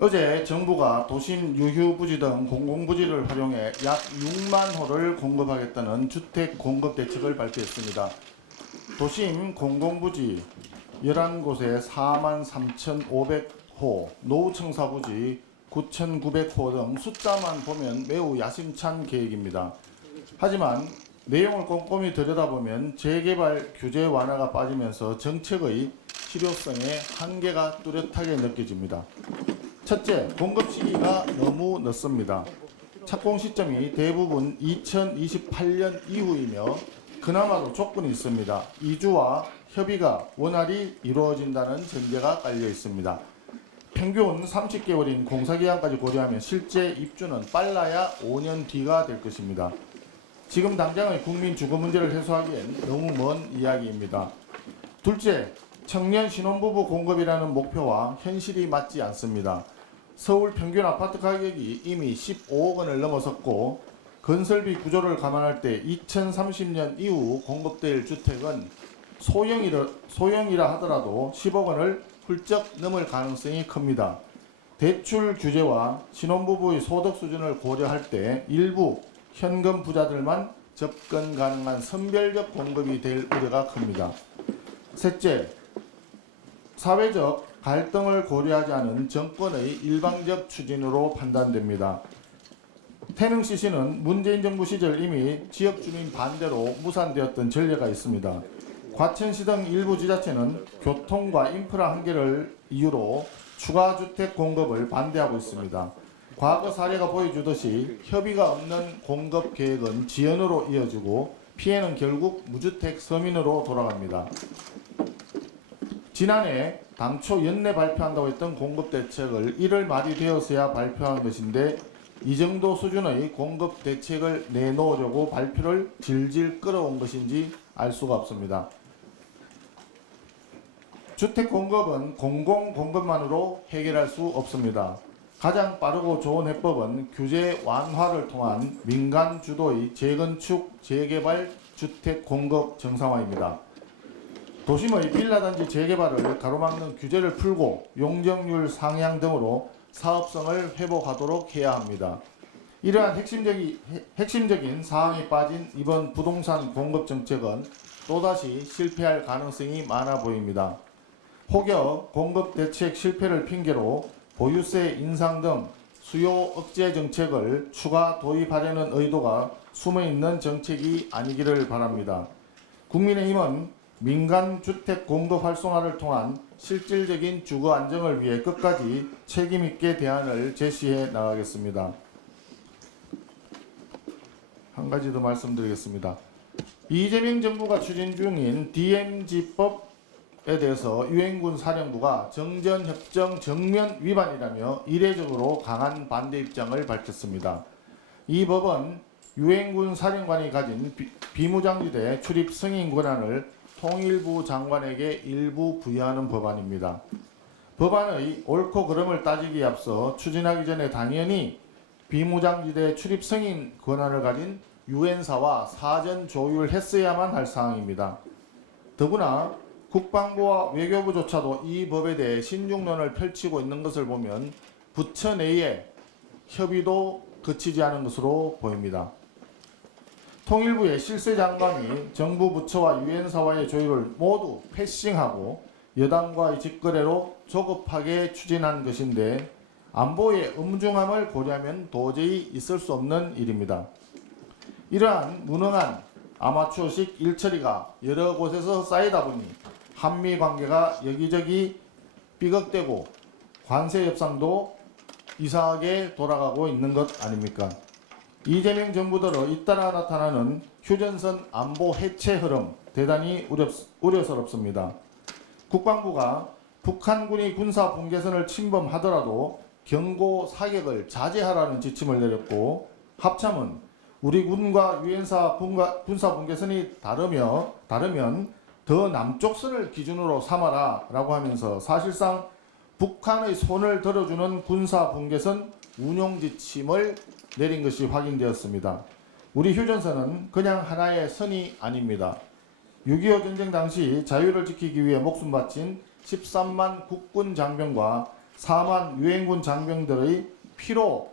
어제 정부가 도심 유휴부지 등 공공부지를 활용해 약 6만 호를 공급하겠다는 주택 공급 대책을 발표했습니다. 도심 공공부지 11곳에 4만 3,500호, 노후청사부지 9,900호 등 숫자만 보면 매우 야심찬 계획입니다. 하지만 내용을 꼼꼼히 들여다보면 재개발 규제 완화가 빠지면서 정책의 실효성에 한계가 뚜렷하게 느껴집니다. 첫째, 공급 시기가 너무 늦습니다. 착공 시점이 대부분 2028년 이후이며 그나마도 조건이 있습니다. 이주와 협의가 원활히 이루어진다는 전제가 깔려 있습니다. 평균 30개월인 공사기간까지 고려하면 실제 입주는 빨라야 5년 뒤가 될 것입니다. 지금 당장의 국민 주거 문제를 해소하기엔 너무 먼 이야기입니다. 둘째, 청년 신혼부부 공급이라는 목표와 현실이 맞지 않습니다. 서울 평균 아파트 가격이 이미 15억 원을 넘어섰고 건설비 구조를 감안할 때 2030년 이후 공급될 주택은 소형이라 하더라도 10억 원을 훌쩍 넘을 가능성이 큽니다. 대출 규제와 신혼부부의 소득 수준을 고려할 때 일부 현금 부자들만 접근 가능한 선별적 공급이 될 우려가 큽니다. 셋째, 사회적 갈등을 고려하지 않은 정권의 일방적 추진으로 판단됩니다. 태릉 CC는 문재인 정부 시절 이미 지역 주민 반대로 무산되었던 전례가 있습니다. 과천시 등 일부 지자체는 교통과 인프라 한계를 이유로 추가 주택 공급을 반대하고 있습니다. 과거 사례가 보여주듯이 협의가 없는 공급 계획은 지연으로 이어지고 피해는 결국 무주택 서민으로 돌아갑니다. 지난해 당초 연내 발표한다고 했던 공급 대책을 1월 말이 되어서야 발표한 것인데 이 정도 수준의 공급 대책을 내놓으려고 발표를 질질 끌어온 것인지 알 수가 없습니다. 주택 공급은 공공 공급만으로 해결할 수 없습니다. 가장 빠르고 좋은 해법은 규제 완화를 통한 민간 주도의 재건축, 재개발 주택 공급 정상화입니다. 도심의 빌라단지 재개발을 가로막는 규제를 풀고 용적률 상향 등으로 사업성을 회복하도록 해야 합니다. 이러한 핵심적인 사항이 빠진 이번 부동산 공급 정책은 또다시 실패할 가능성이 많아 보입니다. 혹여 공급 대책 실패를 핑계로 보유세 인상 등 수요 억제 정책을 추가 도입하려는 의도가 숨어있는 정책이 아니기를 바랍니다. 국민의힘은 민간 주택 공급 활성화를 통한 실질적인 주거 안정을 위해 끝까지 책임있게 대안을 제시해 나가겠습니다. 한 가지 더 말씀드리겠습니다. 이재명 정부가 추진 중인 DMZ법에 대해서 유엔군 사령부가 정전협정 정면 위반이라며 이례적으로 강한 반대 입장을 밝혔습니다. 이 법은 유엔군 사령관이 가진 비무장지대 출입 승인 권한을 통일부 장관에게 일부 부여하는 법안입니다. 법안의 옳고 그름을 따지기에 앞서 추진하기 전에 당연히 비무장지대 출입 승인 권한을 가진 유엔사와 사전 조율했어야만 할 사항입니다. 더구나 국방부와 외교부조차도 이 법에 대해 신중론을 펼치고 있는 것을 보면 부처 내의 협의도 그치지 않은 것으로 보입니다. 통일부의 실세장관이 정부 부처와 유엔사와의 조율을 모두 패싱하고 여당과의 직거래로 조급하게 추진한 것인데 안보의 엄중함을 고려하면 도저히 있을 수 없는 일입니다. 이러한 무능한 아마추어식 일처리가 여러 곳에서 쌓이다 보니 한미 관계가 여기저기 삐걱대고 관세 협상도 이상하게 돌아가고 있는 것 아닙니까? 이재명 정부 들어 잇따라 나타나는 휴전선 안보 해체 흐름 대단히 우려스럽습니다. 국방부가 북한군이 군사 분계선을 침범하더라도 경고 사격을 자제하라는 지침을 내렸고 합참은 우리 군과 유엔사 군사 분계선이 다르면 더 남쪽 선을 기준으로 삼아라 라고 하면서 사실상 북한의 손을 들어주는 군사 분계선 운용 지침을 내린 것이 확인되었습니다. 우리 휴전선은 그냥 하나의 선이 아닙니다. 6.25 전쟁 당시 자유를 지키기 위해 목숨 바친 13만 국군 장병과 사만 유엔군 장병들의 피로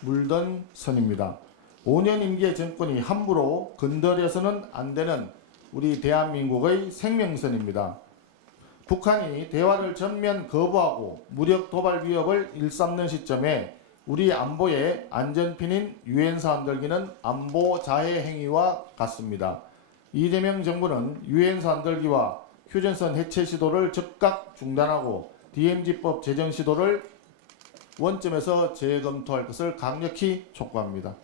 물든 선입니다. 5년 임기의 정권이 함부로 건드려서는 안 되는 우리 대한민국의 생명선입니다. 북한이 대화를 전면 거부하고 무력 도발 위협을 일삼는 시점에 우리 안보의 안전핀인 유엔사 흔들기는 안보 자해 행위와 같습니다. 이재명 정부는 유엔사 흔들기와 휴전선 해체 시도를 즉각 중단하고 DMZ법 제정 시도를 원점에서 재검토할 것을 강력히 촉구합니다.